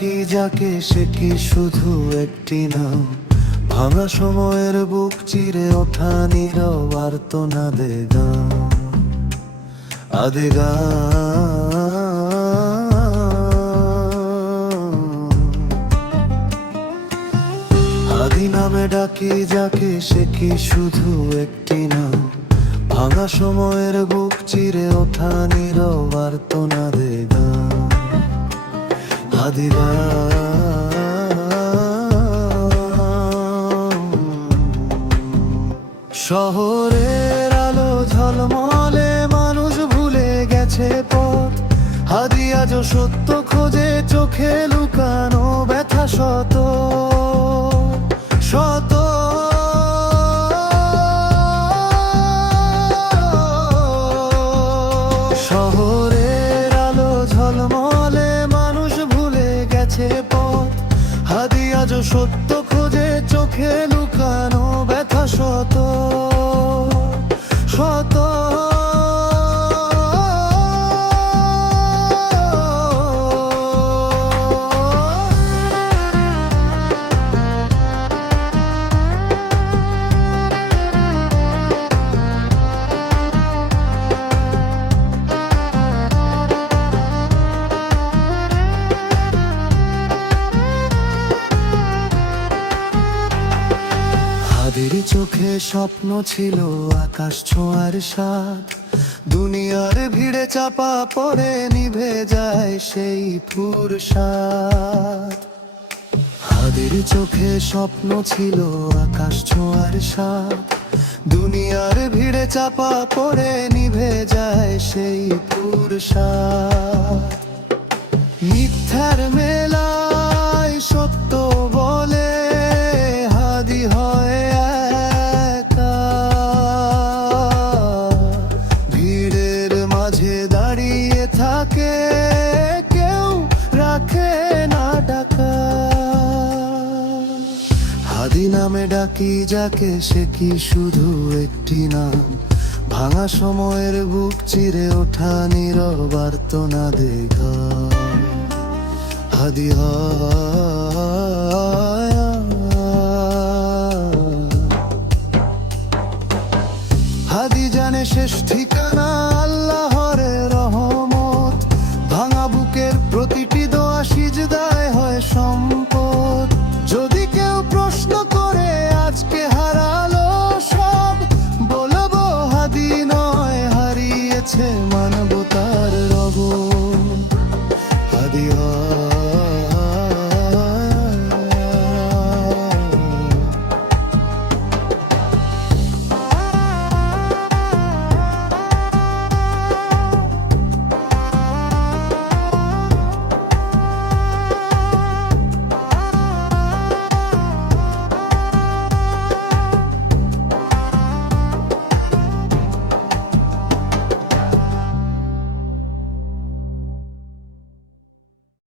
ডাকি যাকে সে কি শুধু একটি নাম? ভাঙা সময়ের বুক চিরে ওঠা নীরব আর্তনাদে গান, আদে গান। আদি নামে ডাকি যাকে সে কি শুধু একটি নাম? ভাঙা সময়ের বুক চিরে ওঠা নীরব আর্তনাদে গান, আদি গান। শহরের আলো ঝলমলে মানুষ ভুলে গেছে পথ। হাদি আজও সত্য খোঁজে, চোখে লুকানো ব্যথা শত শত। শহরের আলো ঝলমলে মানুষ ভুলে গেছে পথ। হাদি আজও সত্য খোঁজে, চোখে লুকানো ব্যথা শত শত। হাদির চোখে স্বপ্ন ছিল আকাশ ছোঁয়ার স্বাদ। দুনিয়ার ভিড়ে চাপা পড়ে নিভে যায় সেই ফুরসাদ। হাদির চোখে স্বপ্ন ছিল আকাশ ছোঁয়ার স্বাদ। দুনিয়ার ভিড়ে চাপা পড়ে নিভে যায় সেই ফুরসাদ। মিথ্যার মেলায় সত্য বলে হাদি হয় একা। ভিড়ের মাঝে দাঁড়িয়ে থাকে, কেউ রাখে না ডাকা। হাদি নামে ডাকি যাকে সে কি শুধু একটি নাম? ভাঙা সময়ের বুক চিরে ওঠা নীরব আর্তনাদে গান, হাদি হাদি জানে শেষ ঠিকানা আল্লাহর রহমত। ভাঙা বুকের প্রতিটি দোয়া সিজদায় হয় সম্পদ। যদি কেউ প্রশ্ন করে আজকে হারালো সব, বলবো হাদি নয়, হারিয়েছে মানবতার রব। হাদি